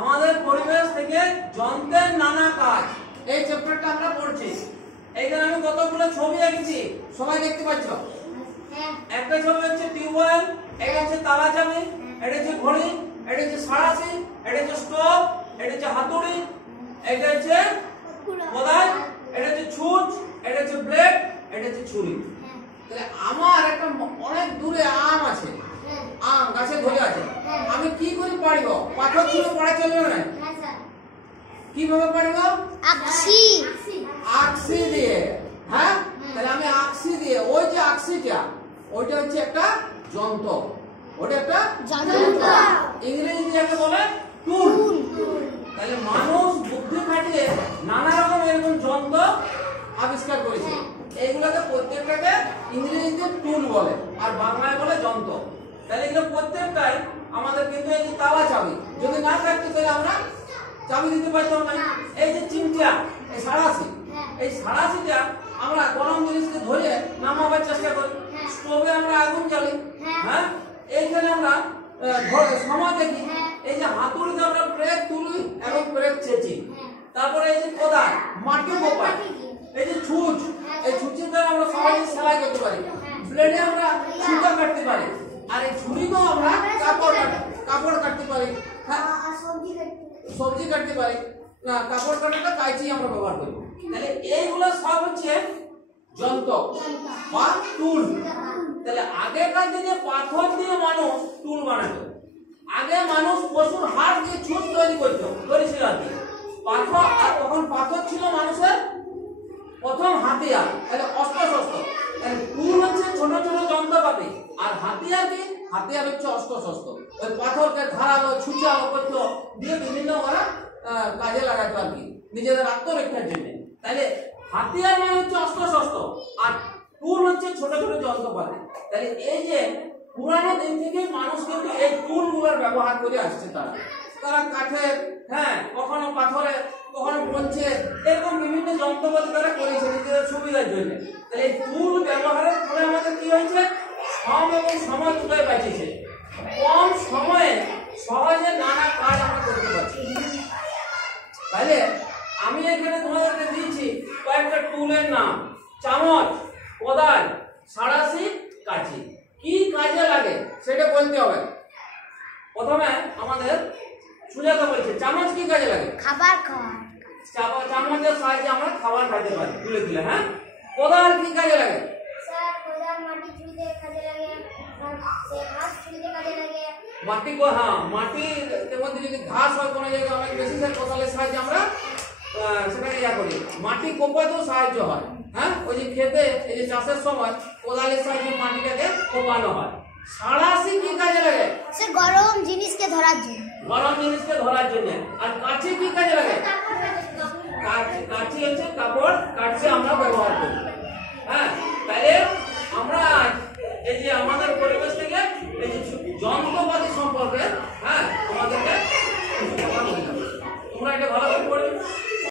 আমাদের পরিবেশ থেকে যন্ত্রের নানা কাজ, এই চ্যাপ্টারটা আমরা পড়ছি। এইখানে আমি কতগুলো ছবি এঁকেছি, সবাই দেখতে পাচ্ছ? একটা ছবি হচ্ছে টিউবওয়েল, এটা হচ্ছে তালা চাবি, এটা হচ্ছে ঘড়ি, এটা হচ্ছে সাঁড়াশি, এটা হচ্ছে স্টোভ, এটা হচ্ছে হাতুড়ি, এটা হচ্ছে কোদাল, এটা হচ্ছে ছুঁচ, এটা হচ্ছে ব্লেড, এটা হচ্ছে ছুরি। তাহলে আমার একটা অনেক দূরে আম আছে, আম গাছে ধরে আছে, আমি কি করে পারবো? পাথর ছুঁড়ে পড়া চলবে না, কিভাবে পারবো? আকসি দিয়ে। হ্যাঁ, তাহলে আমি আকসি দিয়ে, ওই যে আকসিটা ওইটা হচ্ছে একটা যন্ত্র, ওটা একটা যন্ত্র, ইংরেজিতে বলে টুল। তাহলে মানুষ বুদ্ধি খাটিয়ে নানা রকম এরকম যন্ত্র আবিষ্কার করেছে। এইগুলোকে প্রত্যেকটাকে ইংরেজিতে টুল বলে আর বাংলায় বলে যন্ত্র। তাহলে এগুলো প্রত্যেকটাই আমাদের কিন্তু এই যে তালা চাবি, যদি না থাকতো তাহলে আমরা চাবি দিতে পারতাম না। এই যে চিমটা, এই সাঁড়াশি, এই সাঁড়াশিটা আমরা গরম জিনিসকে ধরে নামাবার চেষ্টা করি। স্টোভে আমরা আগুন জ্বালি। হ্যাঁ, এইখানে আমরা সময় দেখি। এই যে হাতুড়িতে আমরা ব্রেক তুলি এবং ব্রেক চেঁচি। তারপরে এই যে কোদাল, মাটি কোপাই। এই যে ছুঁচ, এই ছুঁচের দ্বারা আমরা সহজে সেলাই করতে পারি। ব্লেডে আমরা সুতা কাটতে পারি। আর এই ছুরিতেও আমরা কাপড় কাটতে পারি। হ্যাঁ, সবজি কাটতে পারি না, কাপড় কাটাটা কাঁচি আমরা ব্যবহার করি। তাহলে এইগুলো সব হচ্ছে যন্ত্র বা টুল। তাহলে আগেকার দিনে পাথর দিয়ে মানুষ টুল বানাতো। আগে মানুষ পশুর হাড় দিয়ে ছুঁচ তৈরি করেছিল আর কি। পাথর, আর তখন পাথর ছিল মানুষের প্রথম হাতিয়ার, তাহলে অস্ত্র শস্ত্র। তাহলে টুল হচ্ছে ছোট ছোট যন্ত্রপাতি, আর হাতিয়ার কি? হাতিয়ার হচ্ছে অস্ত্র শস্ত্র। ওই পাথরকে ধারালো, ছুঁচালো করতো দিয়ে বিভিন্ন ওরা কাজে লাগাতো আর কি, নিজেদের আত্মরক্ষার জন্য। তাহলে হাতিয়ার মানে হচ্ছে অস্ত্র শস্ত্র, আর টুল হচ্ছে ছোট ছোট যন্ত্রপাতি। তাহলে এই যে পুরানো দিন থেকে মানুষ কিন্তু এই টুলগুলোর ব্যবহার করে আসছে। তারা কাঠের, হ্যাঁ, কখনো পাথরের, কখনো ব্রোঞ্জের, এরকম বিভিন্ন যন্ত্রপাতি তারা করেছে নিজেদের সুবিধার জন্য। তাহলে এই টুল ব্যবহারের ফলে আমাদের কি হয়েছে? শ্রম এবং সময় দুটোই বাঁচিয়েছে। কম সময়ে সহজে নানা কাজ আমরা করতে পারছি। তাহলে আমি এখানে তোমাদেরকে দিয়েছি কয়েকটা টুলের নাম: চামচ, কোদাল, সাঁড়াশি, কাঁচি। কি কাজে লাগে সেটা বলতে হবে। প্রথমে আমাদের সুজাতা বলছে চামচ কি কাজে লাগে? খাবার খাওয়া। চামচের সাহায্যে আমরা খাবার খেতে পারি তুলে তুলে। হ্যাঁ, কোদাল কি কাজে লাগে? স্যার, কোদাল মাটি ছুঁইতে কাজে লাগে, ঘাস ছুঁইতে কাজে লাগে। মাটি মাটির মধ্যে যদি ঘাস হয় কোনো জায়গায়, অনেক বেশি কোদালের সাহায্যে আমরা সেটাকে করি। মাটি কোপাতেও সাহায্য হয়। হ্যাঁ, ওই যে খেতে, এই যে চাষের সময় কোদালের সাহায্যে মাটিটাকে কোপানো হয়। সাঁড়াশি কি কাজে লাগে? স্যার, গরম জিনিসকে ধরার জন্য। গরম জিনিসকে ধরার জন্য। আর কাঁচি কি কাজে লাগে? কাঁচি হচ্ছে কাপড় কাটতে আমরা ব্যবহার করি। হ্যাঁ, তাহলে আমরা এই যে আমার